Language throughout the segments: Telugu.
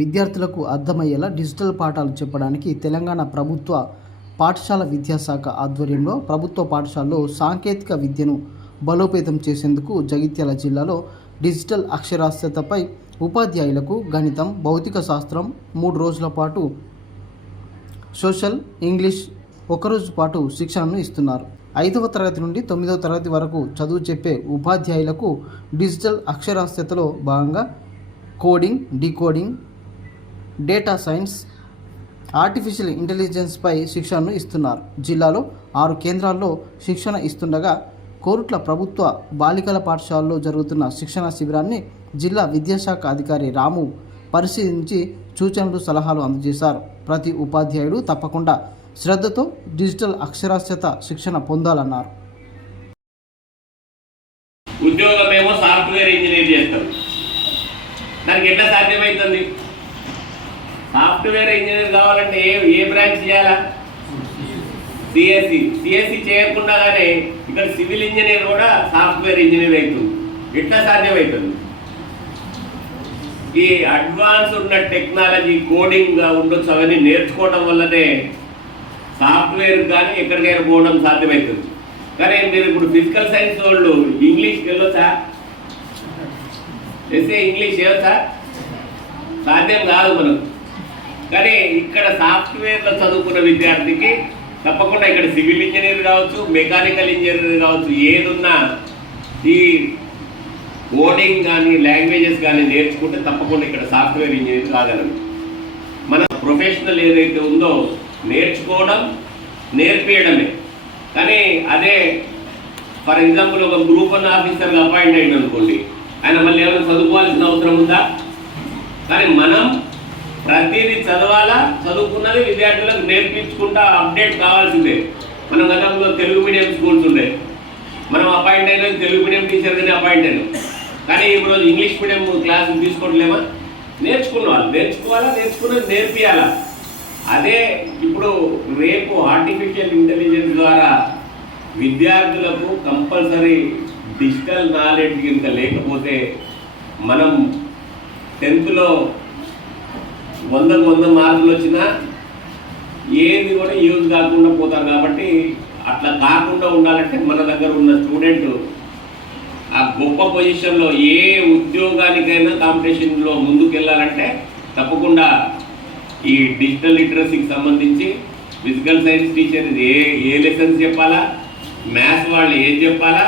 విద్యార్థులకు అర్థమయ్యేలా డిజిటల్ పాఠాలు చెప్పడానికి తెలంగాణ ప్రభుత్వ పాఠశాల విద్యాశాఖ ఆధ్వర్యంలో ప్రభుత్వ పాఠశాలలో సాంకేతిక విద్యను బలోపేతం చేసేందుకు జగిత్యాల జిల్లాలో డిజిటల్ అక్షరాస్యతపై ఉపాధ్యాయులకు గణితం, భౌతిక శాస్త్రం 3 రోజుల పాటు, సోషల్, ఇంగ్లీష్ 1 రోజు పాటు శిక్షణను ఇస్తున్నారు. 5వ తరగతి నుండి 9వ తరగతి వరకు చదువు చెప్పే ఉపాధ్యాయులకు డిజిటల్ అక్షరాస్యతలో భాగంగా coding, decoding, data science, artificial ఇంటెలిజెన్స్పై శిక్షణను ఇస్తున్నారు. జిల్లాలో 6 కేంద్రాల్లో శిక్షణ ఇస్తుండగా కోరుట్ల ప్రభుత్వ బాలికల పాఠశాలలో జరుగుతున్న శిక్షణ శిబిరాన్ని జిల్లా విద్యాశాఖ అధికారి రాము పరిశీలించి సూచనలు, సలహాలు అందజేశారు. ప్రతి ఉపాధ్యాయుడు తప్పకుండా శ్రద్ధతో డిజిటల్ అక్షరాస్యత శిక్షణ పొందాలన్నారు. ఉద్యోగమేమో సాఫ్ట్వేర్ ఇంజనీర్ చేస్తాం, దానికి ఎట్లా సాధ్యమవుతుంది? సాఫ్ట్వేర్ ఇంజనీర్ కావాలంటే ఏ బ్రాంచ్ చేయాలా? సిఎస్సి చేయకుండానే ఇక్కడ సివిల్ ఇంజనీర్ కూడా సాఫ్ట్వేర్ ఇంజనీర్ అవుతుంది. ఎట్లా సాధ్యమవుతుంది? ఈ అడ్వాన్స్ ఉన్న టెక్నాలజీ, కోడింగ్ ఉండొచ్చు, అవన్నీ నేర్చుకోవడం వల్లనే సాఫ్ట్వేర్ కానీ ఎక్కడికైనా పోవడం సాధ్యమవుతుంది. కానీ మీరు ఇప్పుడు ఫిజికల్ సైన్స్ వాళ్ళు ఇంగ్లీష్కి వెళ్ళొచ్చా? ఇంగ్లీష్ చేయొచ్చా? సాధ్యం కాదు మనకు. కానీ ఇక్కడ సాఫ్ట్వేర్లో చదువుకున్న విద్యార్థికి తప్పకుండా ఇక్కడ సివిల్ ఇంజనీర్ కావచ్చు, మెకానికల్ ఇంజనీర్ కావచ్చు, ఏదున్నా ఈ కోడింగ్ కానీ లాంగ్వేజెస్ కానీ నేర్చుకుంటే తప్పకుండా ఇక్కడ సాఫ్ట్వేర్ ఇంజనీర్ కాగలరు. మన ప్రొఫెషనల్ ఏదైతే ఉందో నేర్చుకోవడం, నేర్పించడమే. కానీ అదే ఫర్ ఎగ్జాంపుల్ ఒక గ్రూప్ 1 ఆఫీసర్గా అపాయింట్ అయ్యింది అనుకోండి, ఆయన మళ్ళీ ఏమైనా చదువుకోవాల్సిన అవసరం ఉందా? కానీ మనం ప్రతిదీ చదవాలా, చదువుకున్నది విద్యార్థులకు నేర్పించుకుంటా అప్డేట్ కావాల్సిందే. మనం గతంలో తెలుగు మీడియం స్కూల్స్ ఉండే, మనం అపాయింట్ అయినా తెలుగు మీడియం టీచర్గానే అపాయింట్ అయినాం. కానీ ఈరోజు ఇంగ్లీష్ మీడియం క్లాసులు తీసుకోవట్లేమా? నేర్చుకోవాలా, నేర్చుకున్నది నేర్పియాలా. అదే ఇప్పుడు రేపు ఆర్టిఫిషియల్ ఇంటెలిజెన్స్ ద్వారా విద్యార్థులకు కంపల్సరీ డిజిటల్ నాలెడ్జ్ కనుక లేకపోతే మనం 10th లో 100 మార్కులు వచ్చినా ఏది కూడా యూజ్ కాకుండా పోతారు. కాబట్టి అట్లా కాకుండా ఉండాలంటే మన దగ్గర ఉన్న స్టూడెంట్ ఆ గొప్ప పొజిషన్లో ఏ ఉద్యోగానికైనా కాంపిటీషన్లో ముందుకు వెళ్ళాలంటే తప్పకుండా ఈ డిజిటల్ లిటరసీకి సంబంధించి ఫిజికల్ సైన్స్ టీచర్ ఏ లెసన్స్ చెప్పాలా, మ్యాథ్స్ వాళ్ళు ఏం చెప్పాలా,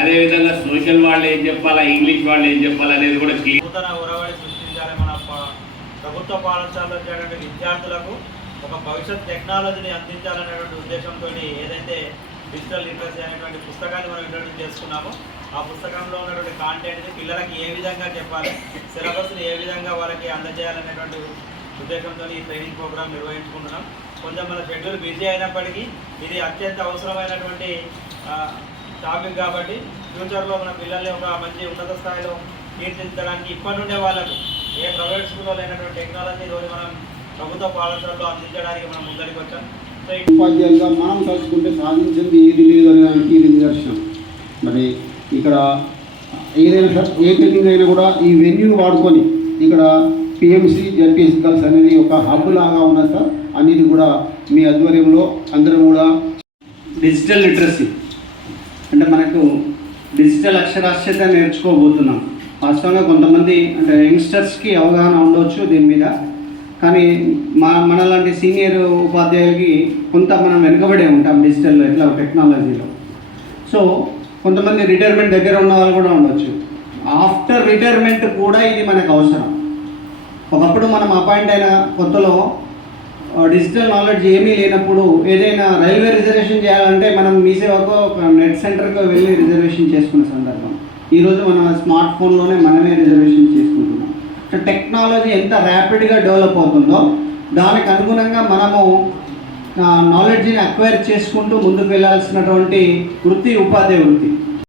అదేవిధంగా సోషల్ వాళ్ళు ఏం చెప్పాలా, ఇంగ్లీష్ వాళ్ళు ఏం చెప్పాలా అనేది కూడా సృష్టించాలి. మన ప్రభుత్వ పాఠశాలలో చేరే విద్యార్థులకు ఒక భవిష్యత్ టెక్నాలజీని అందించాలనేటువంటి ఉద్దేశంతో ఏదైతే డిజిటల్ లిటరసీ అనేటువంటి పుస్తకాన్ని మనం ఇంట్రడ్యూస్ చేసుకున్నామో ఆ పుస్తకంలో ఉన్నటువంటి కాంటెంట్ని పిల్లలకి ఏ విధంగా చెప్పాలి, సిలబస్ని ఏ విధంగా వాళ్ళకి అందజేయాలనేటువంటి ఉద్దేశంతో ఈ ట్రైనింగ్ ప్రోగ్రామ్ నిర్వహించుకుంటున్నాం. కొంచెం మన షెడ్యూల్ బిజీ అయినప్పటికీ ఇది అత్యంత అవసరమైనటువంటి టాపిక్ కాబట్టి ఫ్యూచర్లో మన పిల్లల్ని ఒక మంచి ఉన్నత స్థాయిలో తీర్చిదిద్దడానికి ఇప్పటి నుండే వాళ్ళకు ఏ ప్రైవేట్ స్కూల్లో లేనటువంటి టెక్నాలజీ ఈరోజు మనం ప్రభుత్వ పాఠశాలలో అందించడానికి మనం ముందరికి వచ్చాం. సో ఉపాధ్యాయులుగా మనం తలుచుకుంటే సాధించింది ఏది లేదు అనడానికి ఇది నిదర్శనం. మరి ఇక్కడ ఏదైనా ఏ ట్రైనింగ్ అయినా కూడా ఈ వెన్యూ వాడుకొని ఇక్కడ పిఎంసి జెడ్పీఎస్ గర్ల్స్ అనేది ఒక హబ్ లాగా ఉన్నది సార్. అనేది కూడా మీ ఆధ్వర్యంలో అందరం కూడా డిజిటల్ లిటరసీ అంటే మనకు డిజిటల్ అక్షరాస్యత నేర్చుకోబోతున్నాం. వాస్తవంగా కొంతమంది అంటే యంగ్స్టర్స్కి అవగాహన ఉండవచ్చు దీని మీద, కానీ మనలాంటి సీనియర్ ఉపాధ్యాయులకి కొంత మనం వెనుకబడే ఉంటాం డిజిటల్ ఇట్లా టెక్నాలజీలో. సో కొంతమంది రిటైర్మెంట్ దగ్గర ఉన్న వాళ్ళు కూడా ఉండొచ్చు. ఆఫ్టర్ రిటైర్మెంట్ కూడా ఇది మనకు అవసరం. ఒకప్పుడు మనం అపాయింట్ అయిన కొత్తలో డిజిటల్ నాలెడ్జ్ ఏమీ లేనప్పుడు ఏదైనా రైల్వే రిజర్వేషన్ చేయాలంటే మనం మీ సేవకు ఒక నెట్ సెంటర్కి వెళ్ళి రిజర్వేషన్ చేసుకునే సందర్భం. ఈరోజు మన స్మార్ట్ ఫోన్లోనే మనమే రిజర్వేషన్ చేసుకుంటున్నాం. సో టెక్నాలజీ ఎంత ర్యాపిడ్గా డెవలప్ అవుతుందో దానికి అనుగుణంగా మనము నాలెడ్జ్ని అక్వైర్ చేసుకుంటూ ముందుకు వెళ్ళాల్సినటువంటి వృత్తి ఉపాధ్యాయ వృత్తి.